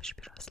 помощь первый раз.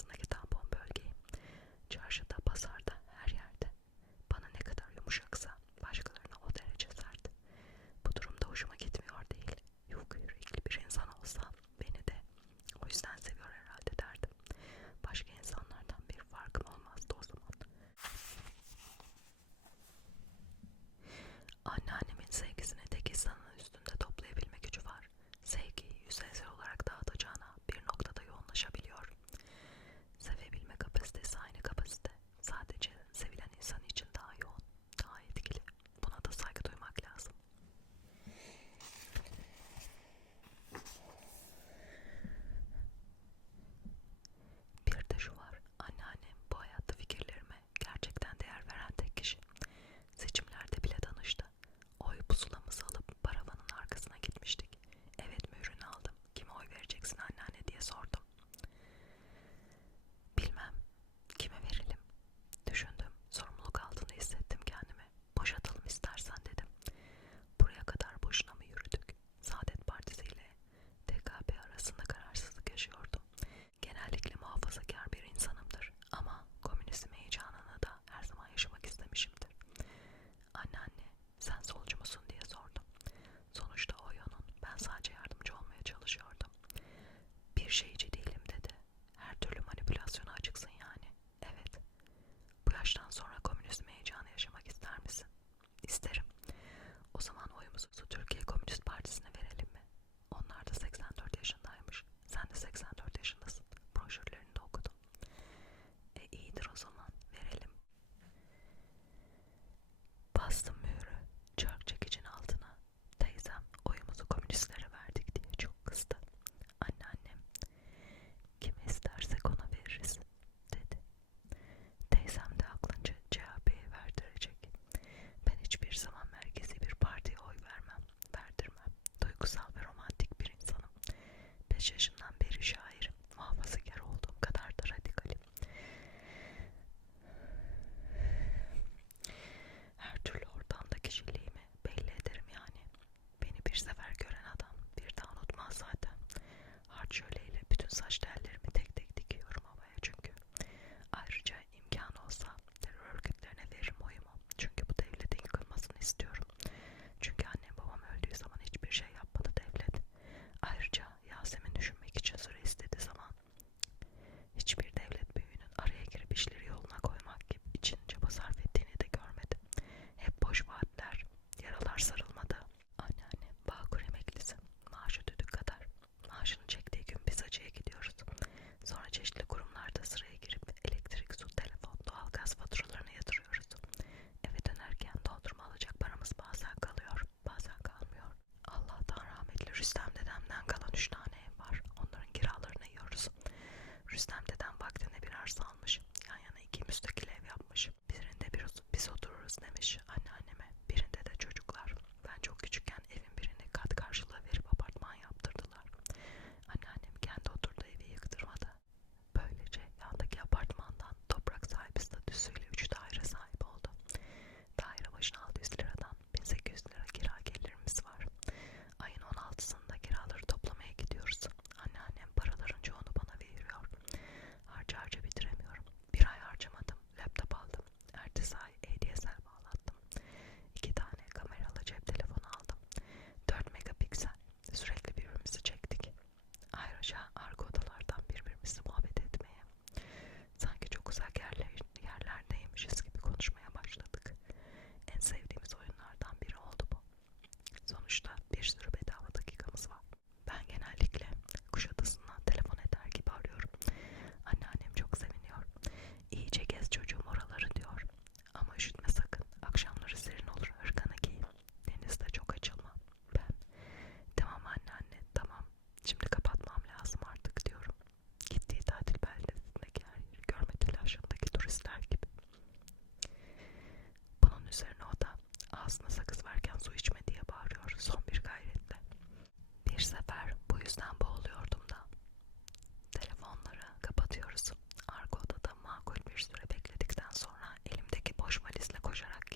person like a aslında sakız varken su içme diye bağırıyor son bir gayretle. Bir sefer bu yüzden boğuluyordum da. Telefonları kapatıyoruz. Arka odada makul bir süre bekledikten sonra elimdeki boş valizle koşarak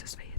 close this.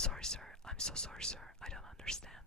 Sorry sir, I'm so sorry sir, I don't understand.